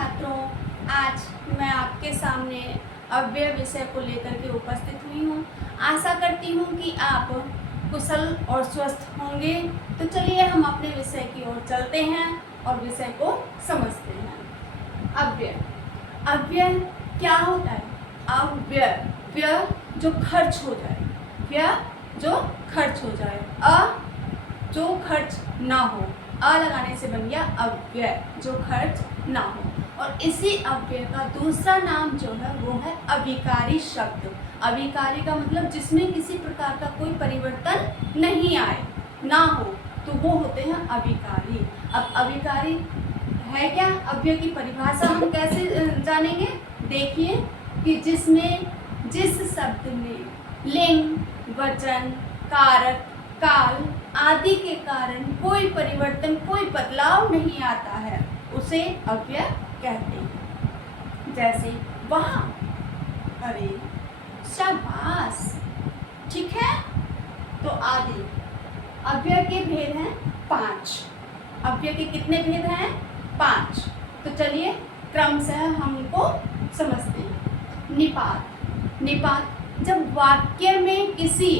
छात्रों, आज मैं आपके सामने अव्यय विषय को लेकर के उपस्थित हुई हूँ। आशा करती हूँ कि आप कुशल और स्वस्थ होंगे। तो चलिए हम अपने विषय की ओर चलते हैं और विषय को समझते हैं। अव्यय, अव्यय क्या होता है? अव्यय, व्यय जो खर्च हो जाए, व्यय जो खर्च हो जाए, जो खर्च ना हो, लगाने से बन गया अव्यय, जो खर्च ना हो। और इसी अव्यय का दूसरा नाम जो है वो है अभिकारी शब्द। अभिकारी का मतलब जिसमें किसी प्रकार का कोई परिवर्तन नहीं आए, ना हो, तो वो होते हैं अभिकारी। अब अभिकारी है क्या? अव्यय की परिभाषा हम कैसे जानेंगे? देखिए कि जिसमें जिस शब्द में लिंग, वचन, कारक, काल आदि के कारण कोई परिवर्तन, कोई बदलाव नहीं आता है, उसे अव्यय कहते हैं। जैसे वहाँ, अरे, शाबाश, ठीक है। तो आदि, अव्यय के भेद हैं 5। अव्यय के कितने भेद हैं? 5। तो चलिए क्रमशः हम उनको समझते हैं। निपात, निपात जब वाक्य में किसी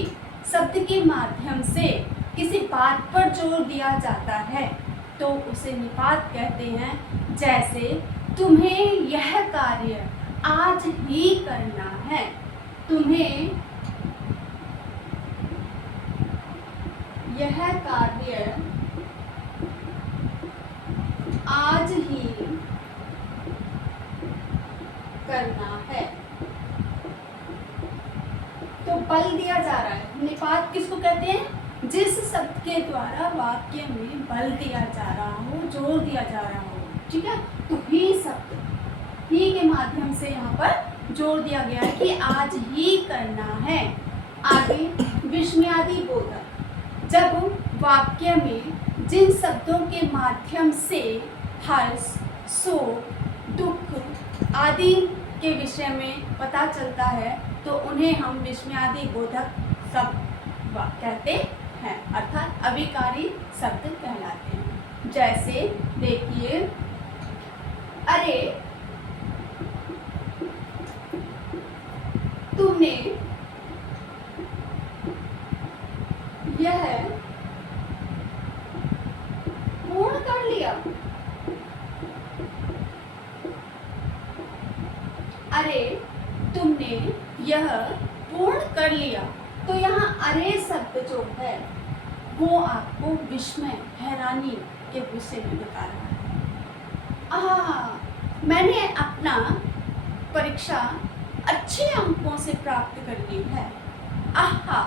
शब्द के माध्यम से किसी बात पर जोर दिया जाता है तो उसे निपात कहते हैं। जैसे तुम्हें यह कार्य आज ही करना है, तुम्हें यह कार्य आज ही करना है, तो बल दिया जा रहा है। निपात किसको कहते हैं? जिस शब्द के द्वारा वाक्य में बल दिया जा रहा हो, जोर दिया जा रहा हो, ठीक है। तो ही शब्द, ही के माध्यम से यहाँ पर जोर दिया गया है कि आज ही करना है। आगे विस्मयादि बोधक, जब वाक्य में जिन शब्दों के माध्यम से हर्ष, शोक, दुख आदि के विषय में पता चलता है तो उन्हें हम विस्मयादि बोधक शब्द कहते हैं, अर्थात अभिकारी शब्द कहलाते हैं। जैसे देखिए, अरे तुमने यह पूर्ण कर लिया, अरे तुमने यह पूर्ण कर लिया। तो यहाँ अरे शब्द जो है वो आपको विस्मय, हैरानी के विषय में बता रहा है। मैंने अपना परीक्षा अच्छे अंकों से प्राप्त कर ली है। आहा,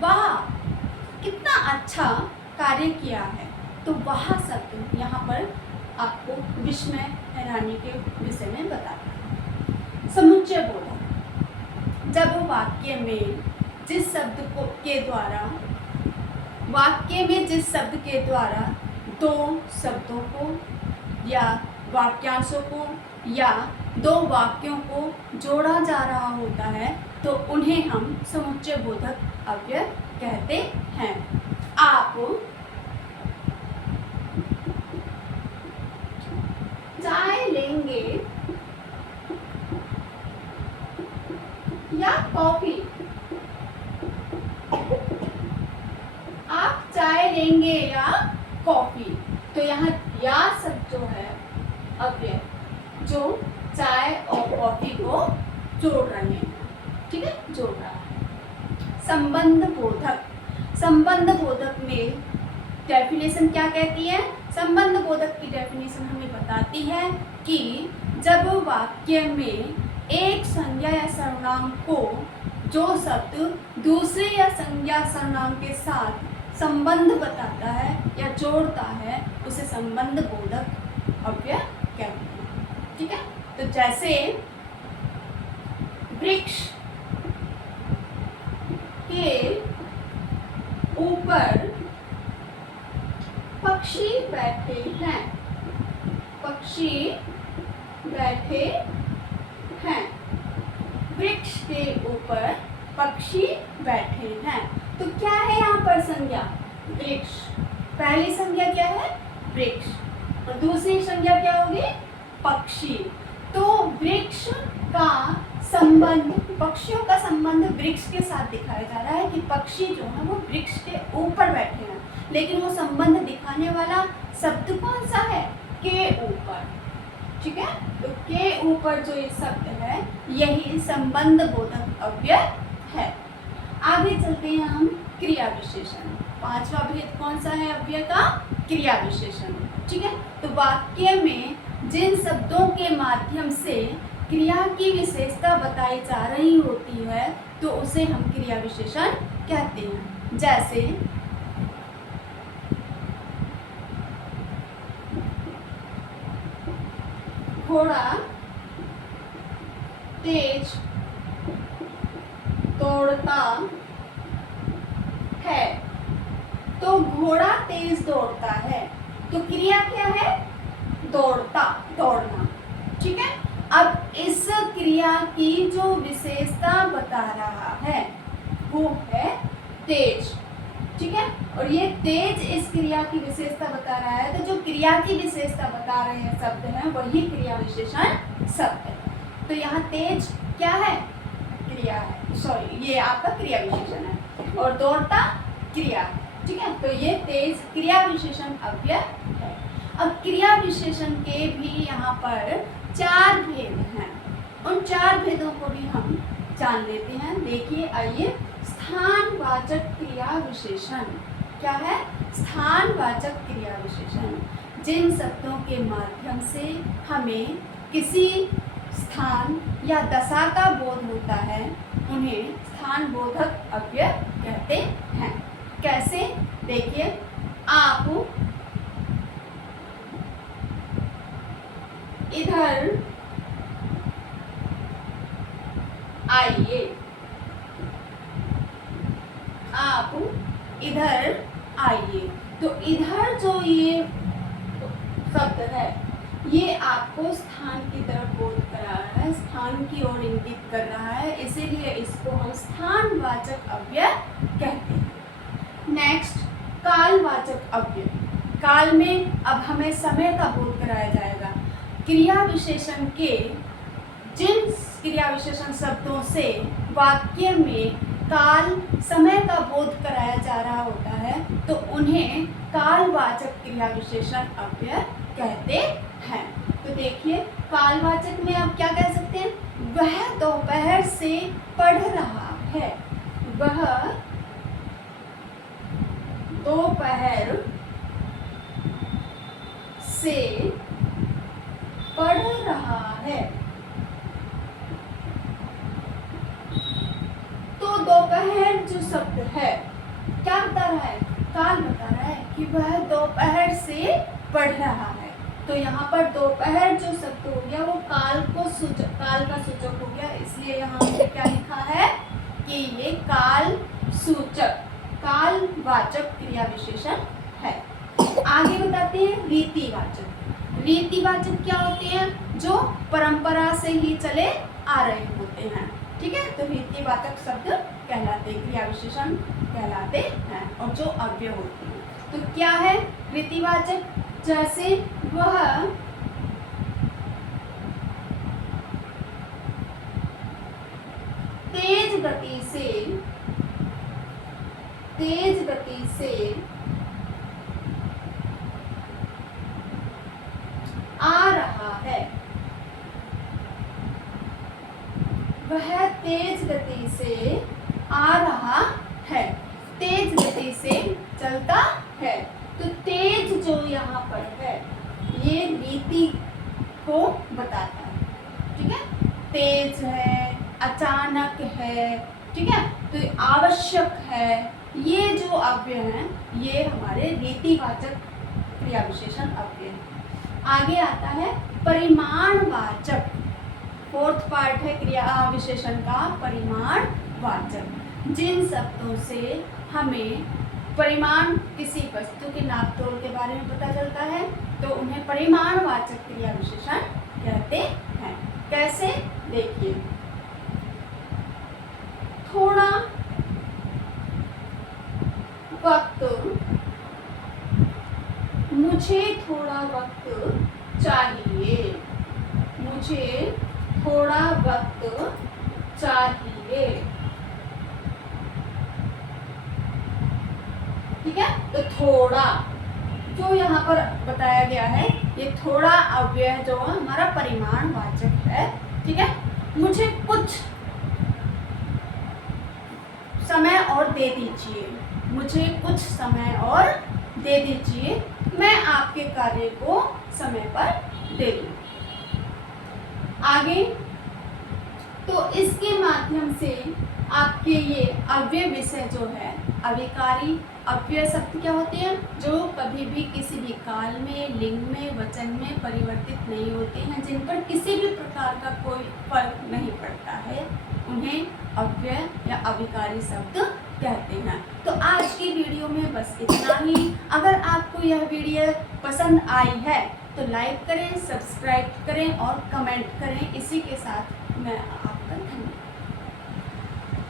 वाह, कितना अच्छा कार्य किया है। तो वह शब्द यहाँ पर आपको विस्मय, हैरानी के विषय में बताता है। समुच्चय बोधक, जब वाक्य में जिस शब्द के द्वारा दो शब्दों को या वाक्यांशों को या दो वाक्यों को जोड़ा जा रहा होता है तो उन्हें हम समुच्चय बोधक अव्यय कहते हैं। आप चाय लेंगे या कॉफी? आप चाय लेंगे या कॉफी? तो यहाँ या शब्द जो है अव्यय, जो चाय और कॉफी को जोड़ रहे हैं, ठीक है, जोड़ रहा है। संबंध बोधक, संबंध बोधक में डेफिनेशन क्या कहती है? संबंध बोधक की डेफिनेशन हमें बताती है कि जब वाक्य में एक संज्ञा या सर्वनाम को जो शब्द दूसरे या संज्ञा सर्वनाम के साथ संबंध बताता है या जोड़ता है उसे संबंध बोधक अव्यय कहते हैं, ठीक है। तो जैसे वृक्ष के ऊपर पक्षी बैठे हैं, पक्षी बैठे हैं, वृक्ष के ऊपर पक्षी बैठे हैं। तो क्या है यहाँ पर संज्ञा? वृक्ष। पहली संज्ञा क्या है? वृक्ष। और दूसरी संज्ञा क्या होगी? पक्षी। तो वृक्ष का संबंध, पक्षियों का संबंध वृक्ष के साथ दिखाया जा रहा है कि पक्षी जो है वो वृक्ष के ऊपर बैठे हैं, लेकिन वो संबंध दिखाने वाला शब्द कौन सा है? के ऊपर। ठीक है, तो के ऊपर जो ये शब्द है यही संबंध बोधक अव्यय है। आगे चलते हैं हम क्रिया विशेषण। पांचवा भेद कौन सा है अव्यय का? क्रिया विशेषण। ठीक है, तो वाक्य में जिन शब्दों के माध्यम से क्रिया की विशेषता बताई जा रही होती है तो उसे हम क्रिया विशेषण कहते हैं। जैसे घोड़ा तेज दौड़ता है। तो घोड़ा तेज दौड़ता है, तो क्रिया क्या है? दौड़ता, दौड़ना। ठीक है, अब इस क्रिया की जो विशेषता बता रहा है वो है तेज। ठीक है, और ये तेज इस क्रिया की विशेषता बता रहा है, तो जो क्रिया की विशेषता बता रहे हैं शब्द हैं वही क्रिया विशेषण शब्द है। तो यहाँ तेज क्या है? क्रिया है, सॉरी ये आपका क्रिया विशेषण है, और दौड़ता क्रिया है। ठीक है, तो ये तेज क्रिया विशेषण अव्यय है। अब क्रिया विशेषण के भी यहाँ पर 4 भेद हैं, उन 4 भेदों को भी हम जान लेते हैं। देखिए आइए, स्थानवाचक क्रिया विशेषण क्या है? स्थानवाचक क्रिया विशेषण जिन शब्दों के माध्यम से हमें किसी स्थान या दशा का बोध होता है उन्हें स्थान बोधक अव्यय कहते हैं। कैसे? देखिए, आप इधर आइए, आप इधर आइए। तो इधर जो ये शब्द है ये आपको स्थान की तरफ बोध करा रहा है, स्थान की ओर इंगित कर रहा है, इसीलिए इसको हम स्थानवाचक अव्यय कहते हैं। नेक्स्ट, कालवाचक अव्यय। काल में अब हमें समय का बोध कराया जाएगा। क्रिया विशेषण के जिन क्रिया विशेषण शब्दों से वाक्य में काल, समय का बोध कराया जा रहा होता है तो उन्हें कालवाचक क्रिया विशेषण अव्यय कहते हैं। तो देखिए, कालवाचक में आप क्या कह सकते हैं? वह दोपहर से पढ़ रहा है। वह दोपहर से पढ़ रहा है। तो दोपहर जो शब्द है क्या बता रहा है? काल बता रहा है कि वह दोपहर से पढ़ रहा है। तो यहाँ पर दोपहर जो शब्द हो गया वो काल का सूचक हो गया, इसलिए यहाँ पे क्या लिखा है कि ये काल सूचक, कालवाचक क्रिया विशेषण है। आगे बताते हैं रीतिवाचक। रीतिवाचक क्या होते हैं? जो परंपरा से ही चले आ रहे होते हैं। ठीक है, तो रीतिवाचक शब्द कहलाते, क्रिया विशेषण कहलाते हैं, और जो अव्यय होते हैं। तो क्या है रीतिवाचक? जैसे वह तेज गति से आ रहा है। वह तेज गति से आ रहा है, तेज गति से चलता है। तो तेज जो यहाँ पर है ये रीति को बताता है। ठीक है, तेज है, अचानक है। ठीक है, तो आवश्यक है, ये जो अव्यय हैं ये हमारे रीतिवाचक क्रिया विशेषण अव्यय हैं। आगे आता है परिमाणवाचक। 4th पार्ट है क्रिया विशेषण का, परिमाणवाचक। जिन शब्दों से हमें परिमाण, किसी वस्तु के नाप तोल के बारे में पता चलता है तो उन्हें परिमाणवाचक क्रिया विशेषण कहते हैं। कैसे? देखिए, थोड़ा वक्त, मुझे थोड़ा वक्त चाहिए। मुझे थोड़ा वक्त चाहिए। ठीक है, तो थोड़ा जो यहाँ पर बताया गया है, ये थोड़ा अव्यय जो हमारा परिमाणवाचक है। ठीक है, मुझे कुछ समय और दे दीजिए, मुझे कुछ समय और दे दीजिए, मैं आपके कार्य को समय पर दे दूँ। आगे तो इसके माध्यम से आपके ये अव्यय विषय जो है, अविकारी अव्यय शब्द क्या होते हैं, जो कभी भी किसी भी काल में, लिंग में, वचन में परिवर्तित नहीं होते हैं, जिन पर किसी भी प्रकार का कोई फर्क नहीं पड़ता है, उन्हें अव्यय या अविकारी शब्द कहते हैं। तो आज की वीडियो में बस इतना ही। अगर आपको यह वीडियो पसंद आई है तो लाइक करें, सब्सक्राइब करें और कमेंट करें। इसी के साथ मैं आपका धन्यवाद।